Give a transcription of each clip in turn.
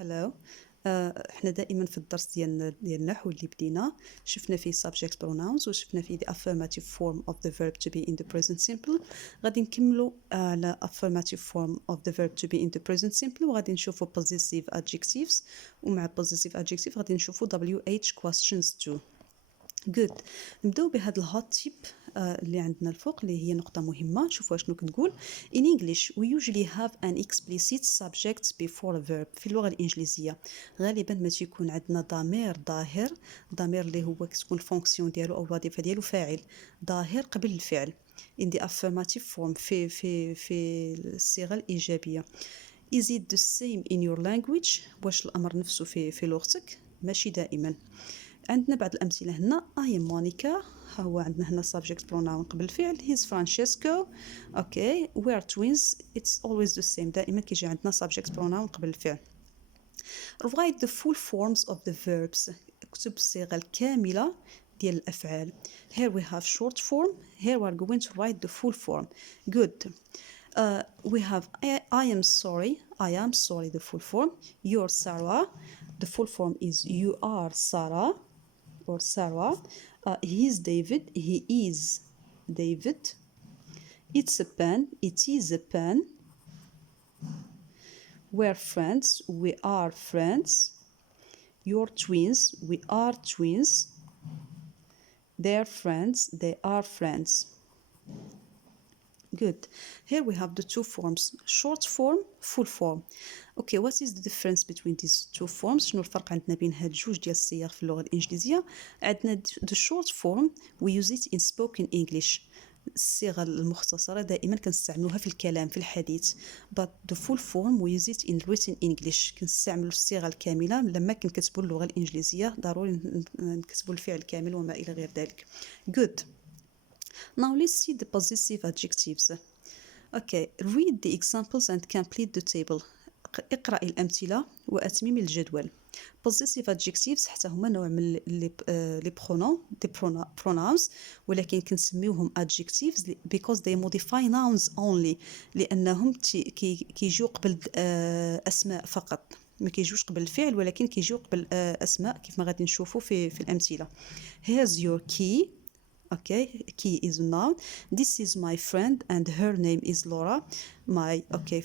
هلو. احنا دائما في الدرس ديال النحو اللي بدينا شفنا فيه subject pronouns وشفنا فيه the affirmative form of the verb to be in the present simple. غادي نكملوا على affirmative form of the verb to be in the present simple وغادي نشوفوا possessive adjectives ومع possessive adjective غادي نشوفوا WH questions too. Good. نبداو بهذا الهوت تيب اللي عندنا الفوق اللي هي نقطة مهمة. نشوفوا شنو كتقول. In English we usually have an explicit subject before a verb. في اللغة الإنجليزية غالبا ما تيكون عندنا ضمير ظاهر، ضمير اللي هو كتكون الفونكسيون ديالو أو الوظيفة ديالو فاعل ظاهر قبل الفعل. In the affirmative form في الصيغة الإيجابية. Is it the same in your language؟ واش الأمر نفسه في لغتك؟ ماشي دائما. عندنا بعض الأمثلة هنا. I am Monica. هو عندنا هنا subject pronoun قبل الفعل. He's Francesco. Okay. We are twins. It's always the same. دائما كيجي عندنا subject pronoun قبل الفعل. Write the full forms of the verbs. اكتب الصيغة الكاملة ديال الأفعال. Here we have short form. Here we are going to write the full form. Good. We have I am sorry. I am sorry, the full form. You're Sarah. The full form is you are Sarah. Or Sarah. He's David. He is David. It's a pen. It is a pen. We're friends. We are friends. You're twins. We are twins. They're friends. They are friends. Good. Here we have the two forms, short form, full form. Okay, what is the difference between these two forms? شنو الفرق عندنا بين هاد جوج ديال الصيغ في اللغة الإنجليزية؟ عندنا the short form we use it in spoken English. الصيغة المختصرة دائما كنستعملوها في الكلام في الحديث. But the full form we use it in written English. كنستعملوا الصيغة الكاملة لما كنكتبوا اللغة الإنجليزية ضروري نكتبوا الفعل كامل وما إلى غير ذلك. Good. Now let's see the possessive adjectives. Okay, read the examples and complete the table. اقرأ الأمثلة وأتمم الجدول. Possessive adjectives حتى هما نوع من لي pronouns ولكن كنسميوهم adjectives because they modify nouns only لأنهم كيجيو قبل أسماء فقط. ما كيجوش قبل الفعل ولكن كيجيو قبل أسماء كيف ما غادي نشوفوا في الأمثلة. Here's your key. Okay, key is a noun. This is my friend and her name is Laura. My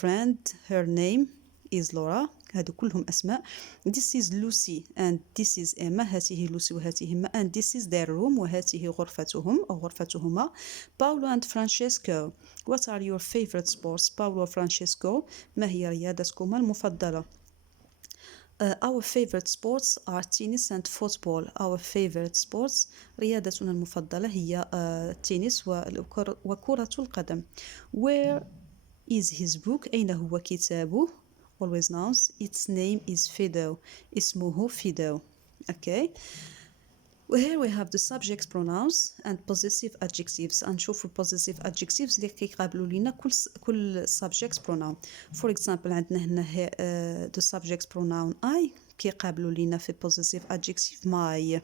friend, her name is Laura. هادو كلهم أسماء. This is Lucy and this is Emma. هاته لوسي وهاته Emma and this is their room وهاته غرفتهم أو غرفتهما. Paolo and Francesco. What are your favorite sports? Paolo و Francesco. ما هي رياضتكما المفضلة؟ Our favorite sports are tennis and football. Our favorite sports رياضتنا المفضلة هي التنس وكرة القدم. Where is his book? أين هو كتابه؟ Always nouns. Its name is Fido. اسمه فيدو. Okay. Here we have the subject pronouns and possessive adjectives. نشوفوا possessive adjectives اللي كيقابلوا لينا كل subject pronoun. For example عندنا هنا the subject pronoun I كيقابلوا لينا في possessive adjective my.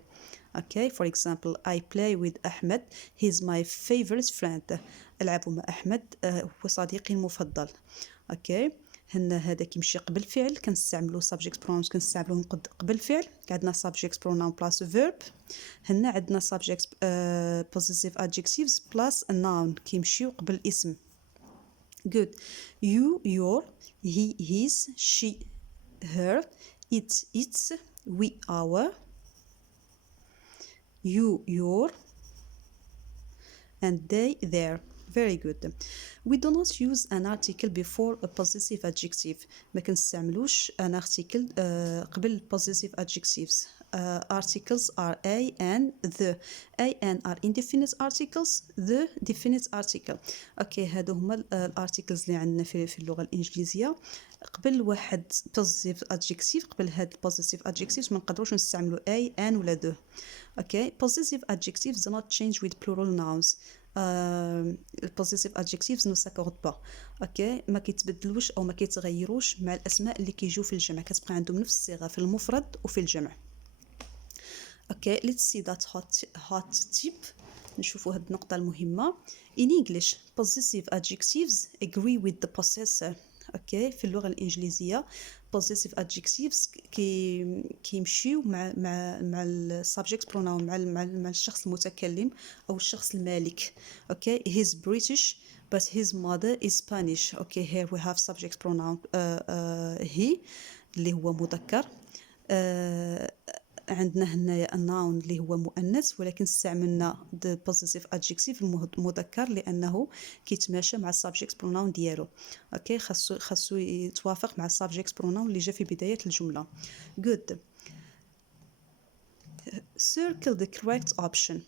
Okay, for example I play with أحمد. He's my favorite friend. ألعب مع أحمد هو صديقي المفضل. Okay. هنا هذا كيمشي قبل فعل كنستعملوا subject pronouns كنستعملوهم قبل فعل. عندنا subject pronoun plus verb. هنا عندنا subject possessive adjectives plus a noun كيمشيو قبل اسم. Good. You, your, he, his, she, her, it, its, we, our, you, your, and they, their. Very good. We do not use an article before a possessive adjective. ما كنستعملوش an article قبل possessive adjectives. Articles are a and the. A and are indefinite articles. The definite article. Okay, هادو هما الارتيكلز اللي عندنا في اللغة الإنجليزية. قبل واحد possessive adjective قبل هاد possessive adjectives ما نقدروش نستعملوا a and ولا the. Okay, possessive adjectives do not change with plural nouns. possessive adjectives ne s'accordent pas. اوكي ما كيتبدلوش او ما كيتغيروش مع الاسماء اللي كيجيو في الجمع كتبقى عندهم نفس الصيغه في المفرد وفي الجمع. اوكي let's see that hot tip. نشوفوا هاد النقطه المهمه. In English possessive adjectives agree with the possessor. اوكي في اللغه الانجليزيه possessive adjectives كيمشيو مع السبجكت pronoun مع الشخص المتكلم او الشخص المالك. اوكي he's British but his mother is Spanish. okay here we have subject pronoun he اللي هو مذكر. عندنا هنايا الناون اللي هو مؤنث، ولكن استعملنا the possessive adjective المذكر لانه كيتماشى مع subject pronoun ديالو. اوكي خاصو يتوافق مع subject pronoun اللي جا في بدايه الجمله. good. circle the correct option.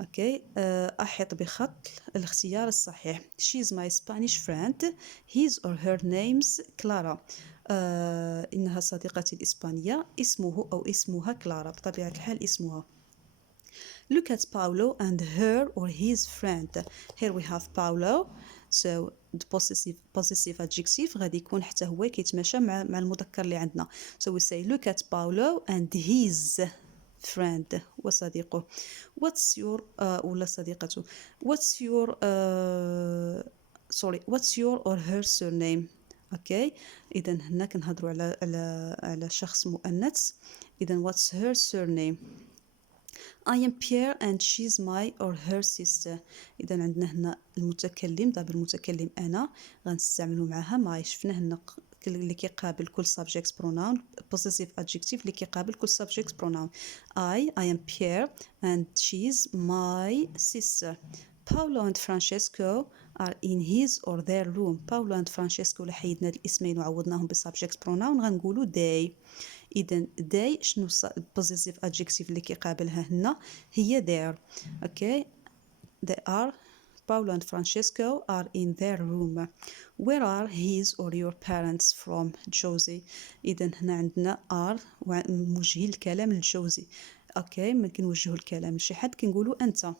اوكي احط بخط الاختيار الصحيح. she's my Spanish friend. his or her name's Clara. إنها صديقتي الإسبانية. اسمه أو اسمها كلارا، بطبيعة الحال اسمها. look at Paulo and her or his friend. here we have Paulo, so the possessive adjective غادي يكون حتى هو كيتماشى مع المذكر اللي عندنا. so we say look at Paulo and his friend وصديقه. what's your ولا صديقته. what's your or her surname. اوكي اذا هنا كنهضروا على شخص مؤنث. اذا what's her surname. I am Pierre and she's my or her sister. اذا عندنا هنا المتكلم، دابا المتكلم انا غنستعملوا معها my. شفنا هنا اللي كيقابل كل subject pronoun possessive adjective اللي كيقابل كل subject pronoun. I am Pierre and she's my sister. Paulo and Francesco are in his or their room. Paulo and Francesco لحيدنا الاسمين وعوضناهم بسubject pronoun غنقولوا they. إذن they شنو possessive adjective اللي كيقابلها هنا هي their. okay they are Paulo and Francesco are in their room. where are his or your parents from. Josie. إذن هنا عندنا are موجهين الكلام لجوزي. اوكي ملي كنوجهوا الكلام لشي حد كنقولوا أنت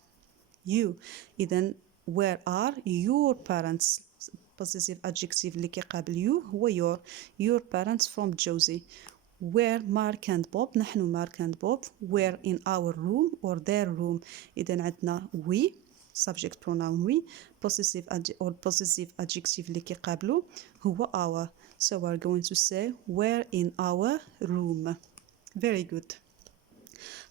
you. إذن where are your parents possessive adjective اللي كيقابل you هو your parents from Josie. where Mark and Bob. نحن Mark and Bob were in our room or their room. إذن عندنا we subject pronoun we possessive adjective اللي كيقابلو هو our. so we're going to say we're in our room. very good.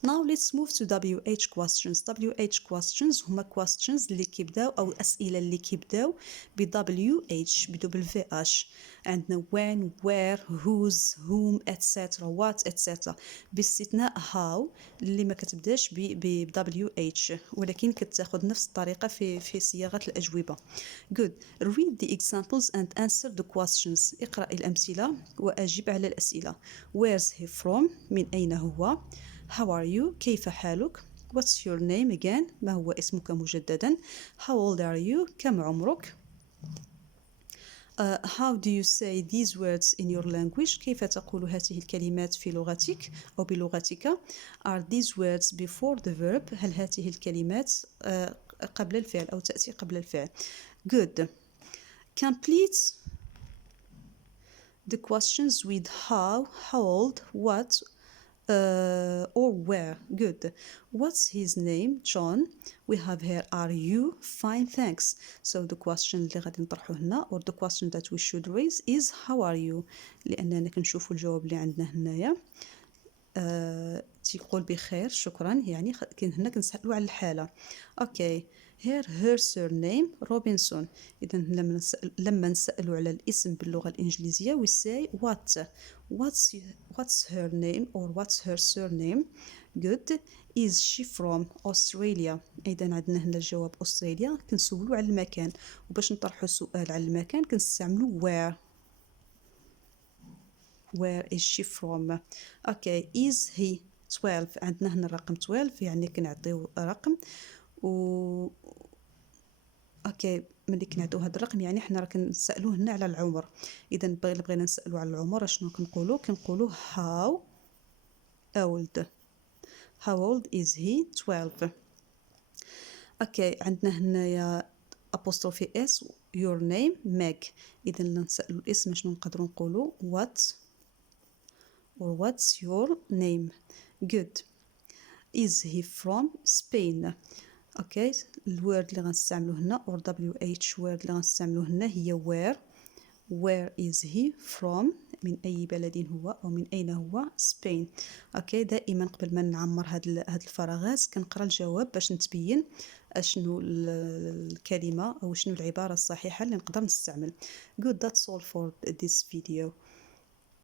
Now let's move to WH questions. WH questions هما questions اللي كيبداو أو أسئلة اللي كيبداو ب WH ب WH. عندنا when, where, whose, whom, etc. what, etc. باستثناء how اللي ما كتبداش ب WH ولكن كتاخد نفس الطريقة في صياغة الأجوبة. Good. Read the examples and answer the questions. اقرأ الأمثلة وأجب على الأسئلة. Where's he from. من أين هو. How are you. كيف حالك. What's your name again. ما هو اسمك مجددا. How old are you. كم عمرك. How do you say these words in your language. كيف تقول هذه الكلمات في لغتك أو بلغتك. Are these words before the verb. هل هذه الكلمات قبل الفعل أو تأتي قبل الفعل. Good. Complete the questions with how, old, what, or where. Good. What's his name. John. we have here are you. fine thanks. so the question اللي غادي نطرحه هنا or the question that we should raise is how are you. لأننا كنشوفوا الجواب اللي عندنا هنايا تيقول بخير شكرا، يعني كاين هنا كنسألوا على الحالة. okay here her surname Robinson. إذا لما نسألوا على الاسم باللغة الإنجليزية we say what's her name or what's her surname. good. is she from Australia. إذا عندنا هنا الجواب أستراليا. كنسولوا على المكان وباش نطرحوا السؤال على المكان كنستعملوا where is she from. okay is he 12. عندنا هنا الرقم 12 يعني كنعطيو رقم اوكي ملي كنعطيو هذا الرقم يعني حنا راه كنسالوه هنا على العمر. اذا بغينا نسالو على العمر شنو كنقولوا how old is he 12. اوكي عندنا هنايا apostrophe s your name Meg. اذا نسالو الاسم شنو نقدروا نقولوا what's your name. good. is he from Spain. اوكي الوورد اللي غنستعملوه هنا or WH word اللي غنستعملوه هنا هي where where is he from، من أي بلد هو أو من أين هو. Spain. أوكي، دائما قبل ما نعمر هاد الفراغات كنقرا الجواب باش نتبين شنو الكلمة أو شنو العبارة الصحيحة اللي نقدر نستعمل. Good, that's all for this video.